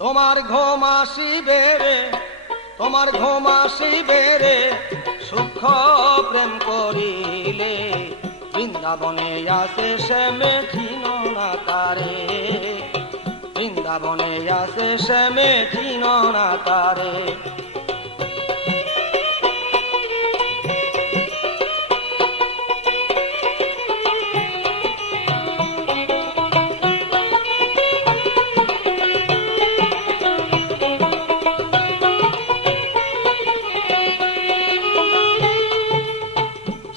তোমার ঘুম আসিবে রে, তোমার ঘুম আসিবে রে, সুখ প্রেম করিলে। বৃন্দাবনে আসে শ্যামে চিন না তারে, বৃন্দাবনে আসে শ্যামে চিন না তারে।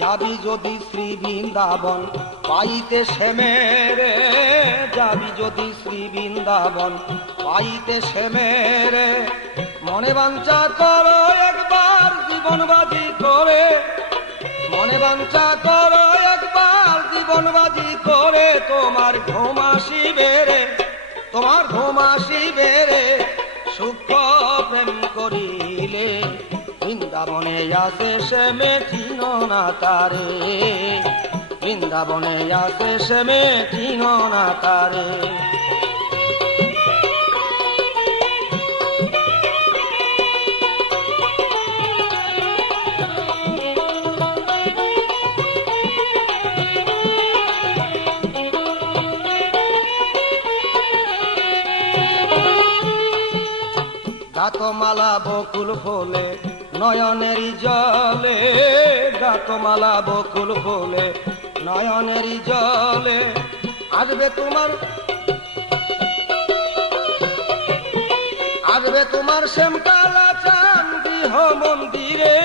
যাবি যদি শ্রী বৃন্দাবন পাইতে শ্যামের, যাবি যদি শ্রী বৃন্দাবন পাইতে শ্যামের। মনে বাঞ্ছা করো একবার জীবনবাজি করে, মনে বাঞ্ছা করো একবার জীবনবাজি করে। তোমার ঘুম আসিবে রে, তোমার ঘুম আসিবে রে, সুখ প্রেম করিলে। বৃন্দাবনে আসে শ্যামে চিন না তারে, বৃন্দাবনে আসে শ্যামে চিন না তারে। গাতমালা বকুল ফলে নয়নেরই জলে, গাতমালা বকুল ফলে নয়নেরই জলে। আসবে তোমার, আসবে তোমার শ্যামকালা চান গৃহ মন্দিরে,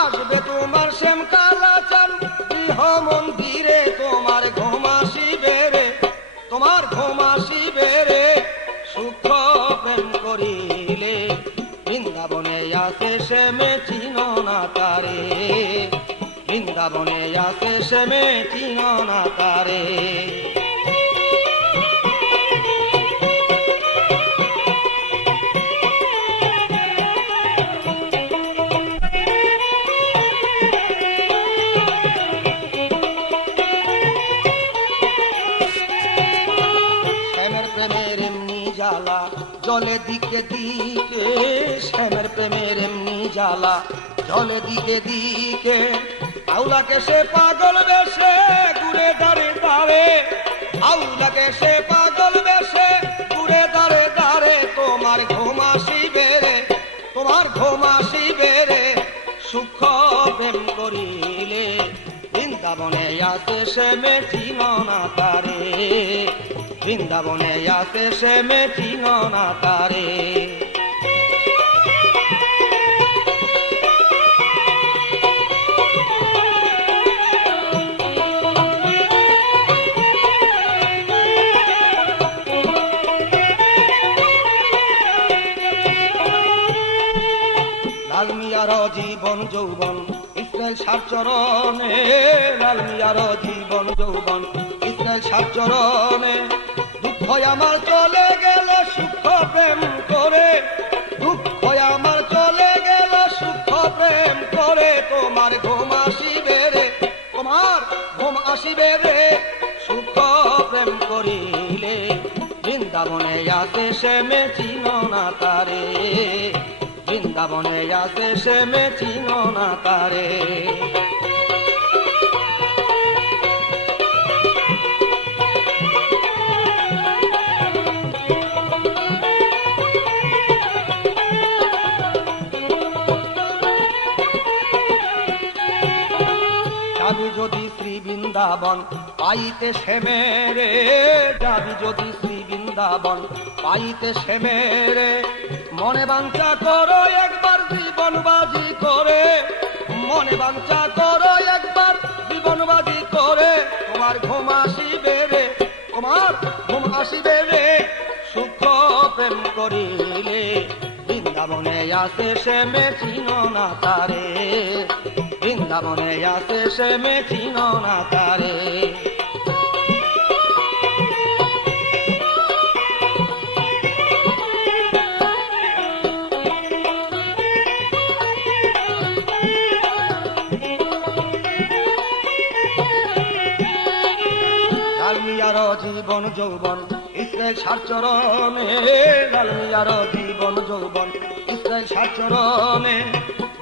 আসবে তোমার শ্যামকালা চান গৃহ মন্দিরে। তোমার ঘুম আসিবে রে, তোমার ঘুম আসিবে রে, সুখ প্রেম করিলে। বৃন্দাবনে আসে শ্যামে চিন না তারে, বৃন্দাবনে আসে শ্যামে চিন না তারে। শ্যামের প্রেমের এমনি জ্বালা জলে দিকে দিকে, শ্যামের প্রেমের এমনি জ্বালা জলে দিকে দিকে। আউলাকে সে পাগল বেশে ঘুরে দাঁড়ে দাঁড়ে, আউলাকে সে পাগল বেশে ঘুরে দাঁড়ে দাঁড়ে। তোমার ঘুম আসিবে রে, তোমার ঘুম আসিবে রে, সুখ প্রেম করিলে। বৃন্দাবনে আসে শ্যামে চিন না তারে, বৃন্দাবনে আসে শ্যামে চিন না তারে। লাল মিয়ার জীবন যৌবন ইসরায়েল সার চরণে, লাল মিয়ার জীবন যৌবন ইসরায়েল সার চরণে। দুঃখ আমার চলে গেল সুখ প্রেম করে, দুঃখ আমার চলে গেল সুখ প্রেম করে। তোমার ঘুম আসিবে রে, তোমার ঘুম আসিবে রে, সুখ প্রেম করিলে। বৃন্দাবনে আসে শ্যামে চিন না তারে, বৃন্দাবনে আসে শ্যামে চিন না তারে। যাবি যদি শ্রী বৃন্দাবন পাইতে শ্যামের, যাবি যদি শ্রী বৃন্দাবন পাইতে শ্যামের। মনে বাঞ্ছা করো একবার জীবনবাজি করে, মনে বাঞ্ছা করো একবার জীবনবাজি করে। তোমার ঘুম আসিবে রে, তোমার ঘুম আসিবে রে, সুখ প্রেম করিলে। বৃন্দাবনে আসে শ্যামে চিন না তারে, বৃন্দাবনে আসে শ্যামে চিন না তারে। লাল মিয়ার জীবন যৌবন ইসরায়েল সার চরণে লাল মিয়ার জীবন যৌবন ইসরায়েল সার চরণে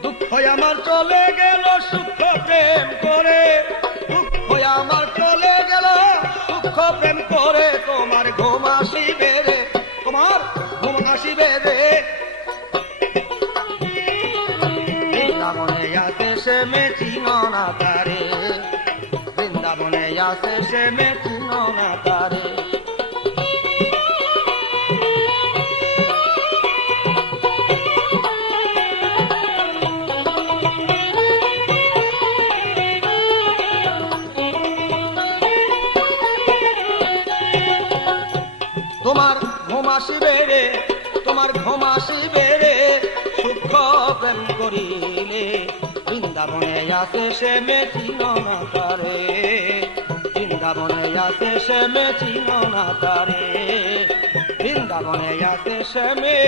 দুঃখ আমার চলে গেল সুখ প্রেম করে দুঃখ আমার চলে গেল সুখ প্রেম করে তোমার ঘুম আসিবে রে তোমার ঘুম আসিবে রে বৃন্দাবনে আসে সে মে চিন না তারে বৃন্দাবনে আসে সে মে চিন না তারে তোমার ঘুম আসিবে রে তোমার ঘুম আসিবে রে সুখ প্রেম করিলে বৃন্দাবনে আসে সে মে চিন না তারে বৃন্দাবনে আসে সে মে চিন না তারে বৃন্দাবনে আসে সে মে